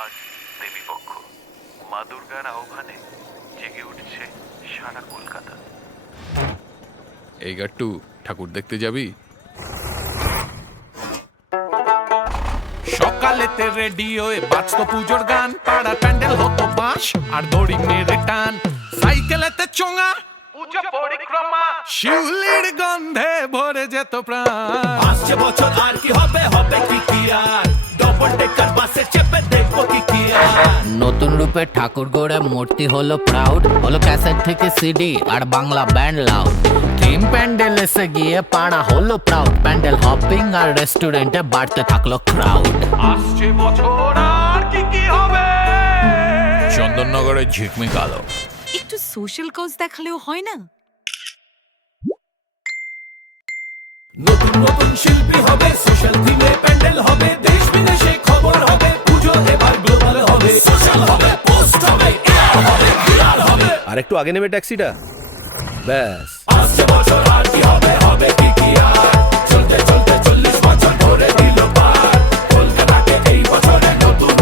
আজ দেবীপক্ষ, মা দুর্গার আহ্বানে জেগে উঠছে সারা কলকাতা। এই গাট্টু, ঠাকুর দেখতে যাবি? সকালেতে রেডিওয়ে বাজতো পুজোর গান, পাড়ার প্যান্ডেল হতো বাঁশ আর দড়ি মেরে টান, সাইকেলেতে চোঙা পুজো পরিক্রমা, শিউলির গন্ধে ভরে যেত প্রাণ। আসছে বছর আর কি হবে, হবে কি আর, ডবল টেকার বাসে চেপে দেখবো কি আর। নতুন রূপে ঠাকুর গড়ে মূর্তি হলো প্রাউড, হলো ক্যাসেট থেকে সিডি আর Bangla band loud. Theme pandal এসে গিয়ে পাড়া হলো প্রাউড, প্যান্ডেল হপিং আর রেস্টুরেন্টে বাড়তে থাকলো ক্রাউড। আসছে বছর আর কি হবে, চন্দননগরের ঝিকমিক আলো। একটু সোশ্যাল কজ দেখালেও হয় না? নতুন নতুন শিল্পী হবে, সোশ্যাল থিমে প্যান্ডেল হবে, দেশ বিদেশে খবর হবে, পুজো এবার গ্লোবাল হবে, সোশ্যাল হবে, পোস্ট হবে, এআর হবে, ভিআর হবে। আর একটু আগে নেবে ট্যাক্সিটা, ব্যাস। আসছে বছর আর কি হবে, হবে কি আর, চলতে চলতে 40 বছর ধরে দিল পার, কলকাতাকে এই বছরে নতুন